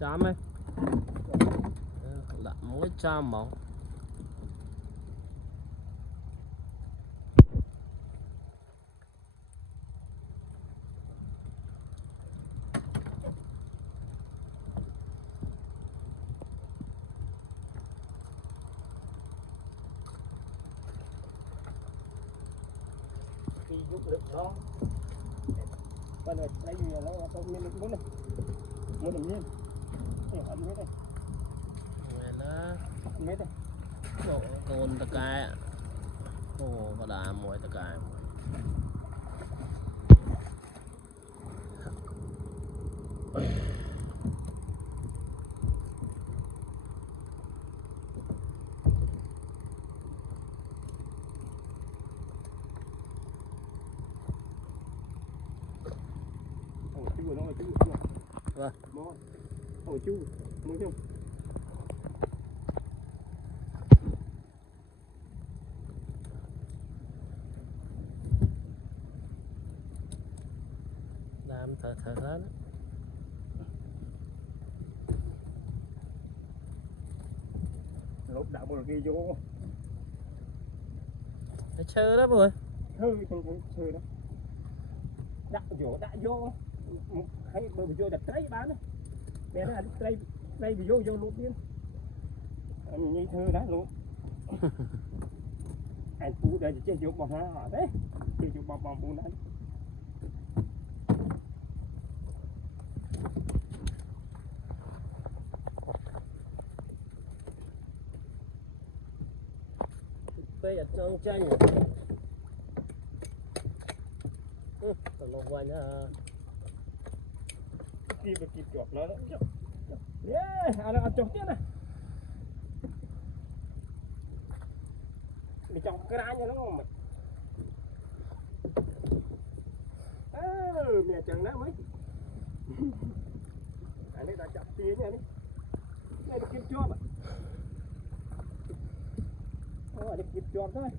Chám ấy. Đã mỗi chám máu. Đi giúp được nó. Bây giờ đây nó không nên được muốn này. Muốn làm nhiên. Để ăn hết đây. Nguyên đó. Hết đây. Bộ tôn ta cái. Ồ, và đà mùi ta cái. Chú nó chú. Vâng. Ôi chú, muốn không? Làm thở hết. Lúc đạo bờ kia vô. Nó chơi đó rồi. Hơi con chơi đó. Đã vô. Hay bờ vô đặt trái bán đấy. Bé nó đây bị vô luôn tiên. Anh như thơ đó luôn. Anh phụ đây chơi vô bom ha đấy. Chơi vô bom phụ đấy. Bây giờ trong tranh. Còn một quanh nữa. Kịp chuột nó đó. Yeah, ăn chuột tiếp này. Đi trong cái đá nha nó ngon mày. Mẹ chẳng đó mấy. Anh ấy đã chặt tía nha đi. Đây là kim chuột ạ. Đây là kim chuột thôi.